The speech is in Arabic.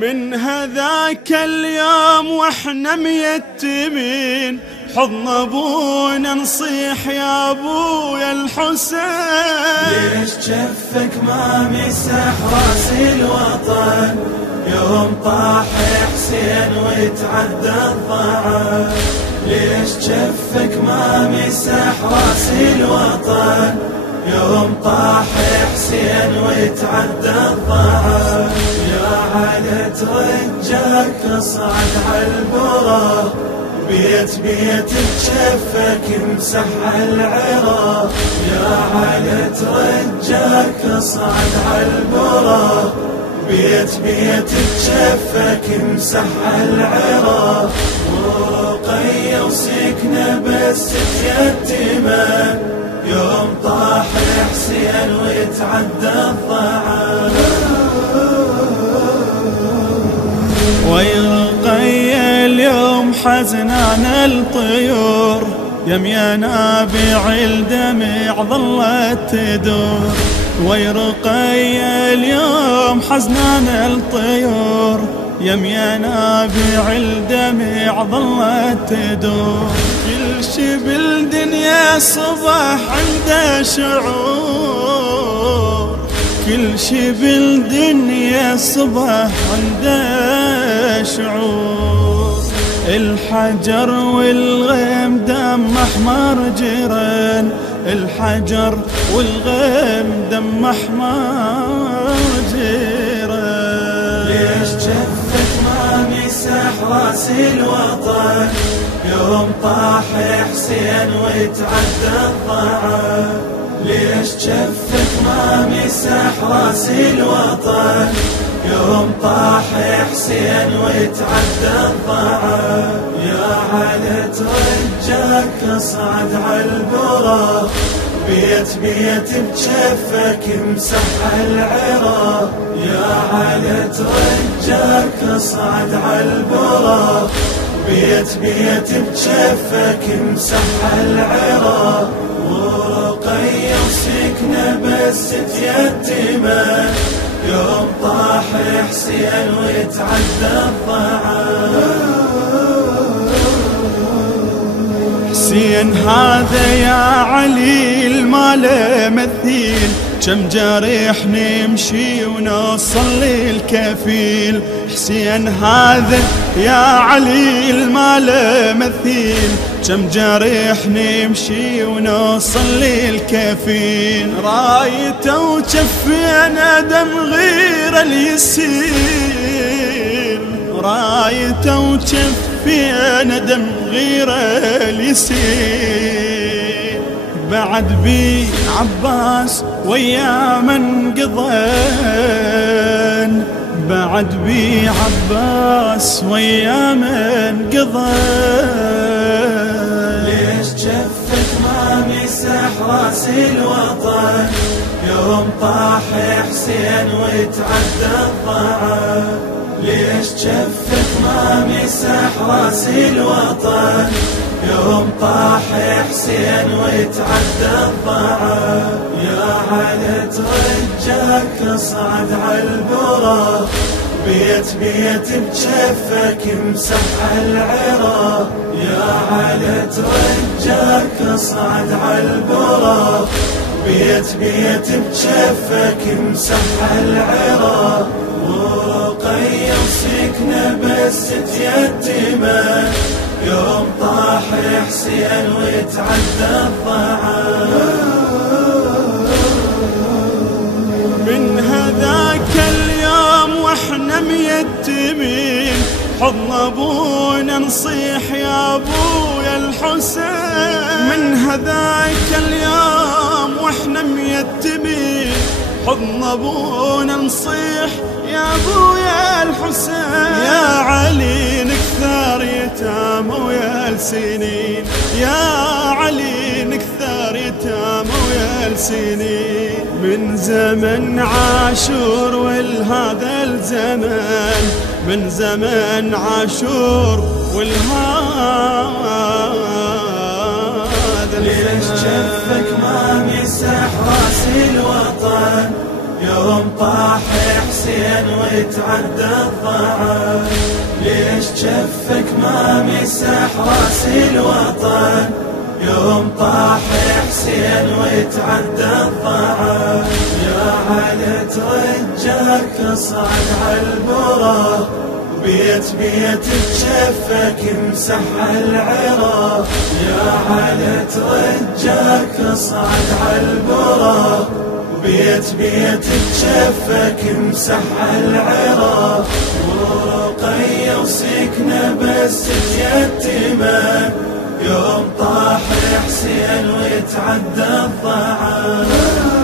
من هذاك اليوم واحنا ميتمين حضن ابونا نصيح يا ابويا الحسين. ليش جفك ما مسح راس الوطن يوم طاح حسين ويتعدى الضعف؟ ليش جفك ما مسح راس الوطن يوم طاح حسين ويتعدى الضعف؟ يا علي ترجاك اصعد عالبراق بيت بيت بجفك امسح العراق. يا علي ترجاك اصعد عالبراق بيت بيت بجفك امسح العراق. ورقية وسكنة بس تيتمه يوم طاح حسين ويتعدى الضعف. ويرقي اليوم حزنان الطيور يم ينابيع الدمع ظلت تدور. ويرقي اليوم حزنان الطيور يم ينابيع الدمع ظلت تدور. كل شي بالدنيا صبح عنده شعور، كل شي بالدنيا صبح عنده شعور. الحجر والغيم دم احمر جيران، الحجر والغيم دم احمر جيران. ليش جفك ما مسح راس الوطن يوم طاح حسين ويتعدى الضعف؟ ليش جفك ما مسح راس الوطن يوم طاح حسين ويتعدى الضعف؟ يا علي ترجاك اصعد عالبراق بيت بيت بجفك امسح العراق. يا علي ترجاك اصعد عالبراق بيت بيت بجفك امسح العراق. ورقية وسكنة بس تيتمه يوم طاح حسين ويتعدى الضعف. حسين هذا يا علي المال مثيل، كم جريح نمشي ونوصل للكفيل. حسين هذا يا علي المال مثيل، كم جريح نمشي ونوصل للكفيل. رايته وجفينا دم غير اليسير، رايته وجفينا دم غير اليسير. بعد بي عباس ويا من قضين، بعد بي عباس ويا من قضين. ليش جفك ما مسح راس الوطن يوم طاح حسين ويتعدى الضعف؟ ليش جفك ما مسح راس الوطن يوم طاح حسين ويتعدى الضعف؟ يا علي ترجاك اصعد عالبراق بيت بيت بجفك امسح العراق. يا علي ترجاك اصعد عالبراق بيت بيت بجفك امسح العراق. ورقية وسكنة بس تيتمه يوم طاح حسين ويتعدى الضعف. من هذاك اليوم واحنا ميتمين حضن ابونا نصيح يا ابويا الحسين. من هذاك اليوم واحنا ميتمين حضن ابونا نصيح يا ابويا الحسين. يا علي نكثر يتامى ويا السنين، يا علي نكثر يتامى ويا السنين. من زمن عاشور ولهذا الزمان، من زمن عاشور ولهذا ليش جفك ما مسح راس الوطن يوم طاح حسين ويتعدى الضعف. ليش جفك ما مسح راس الوطن يوم طاح حسين ويتعدى الضعف. يا علي ترجاك اصعد عالبراق بيت بيت تشفك امسح العراق. يا علي ترجاك اصعد عالبراق بيت بيت تشفك امسح العراق. ورقية وسكنة بس يتيمة يوم طاح حسين ويتعدى الضعف.